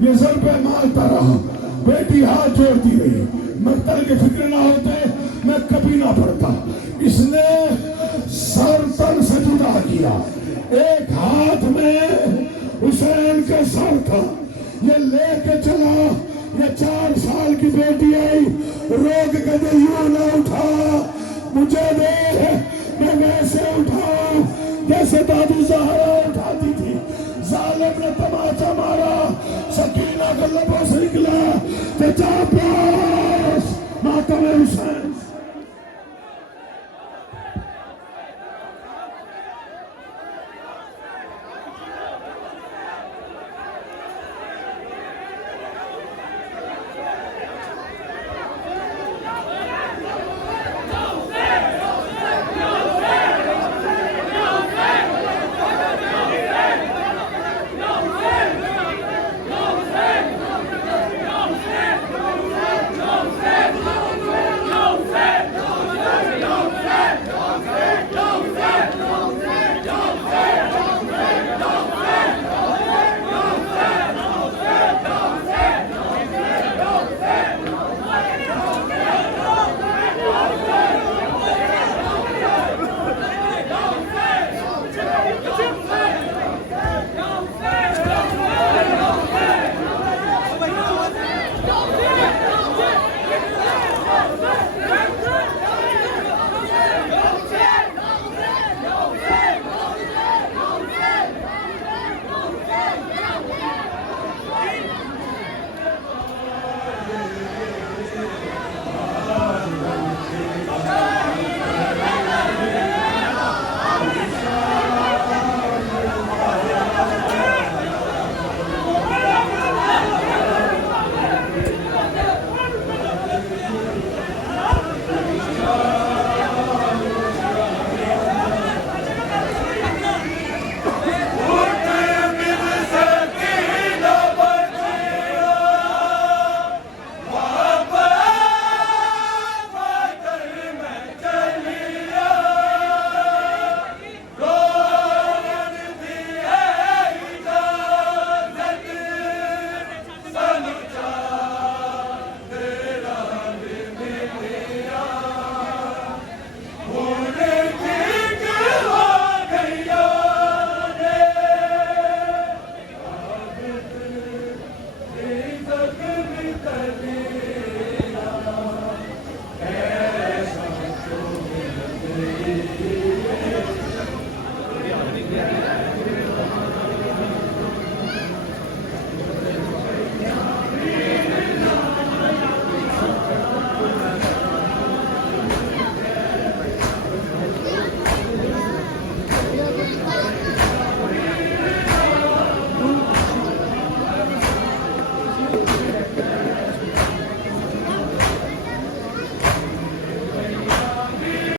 ये सर पे मारता रहा, बेटी हाथ जोड़ती रही, मकतल के फिक्र ना होते मैं कभी ना पड़ता। इसने सर तन से जुदा किया, एक हाथ में हुसैन का सर था, ये लेके चला। ये 4 साल की बेटी आई, रोक के दे यूं ना उठा, मुझे दे, मैं वैसे उठाऊं जैसे दादी ज़हरा उठाती थी। जालिम ने तमाचा मारा, सकीना के लबों से निकला, चचा पास मातम हुसैन।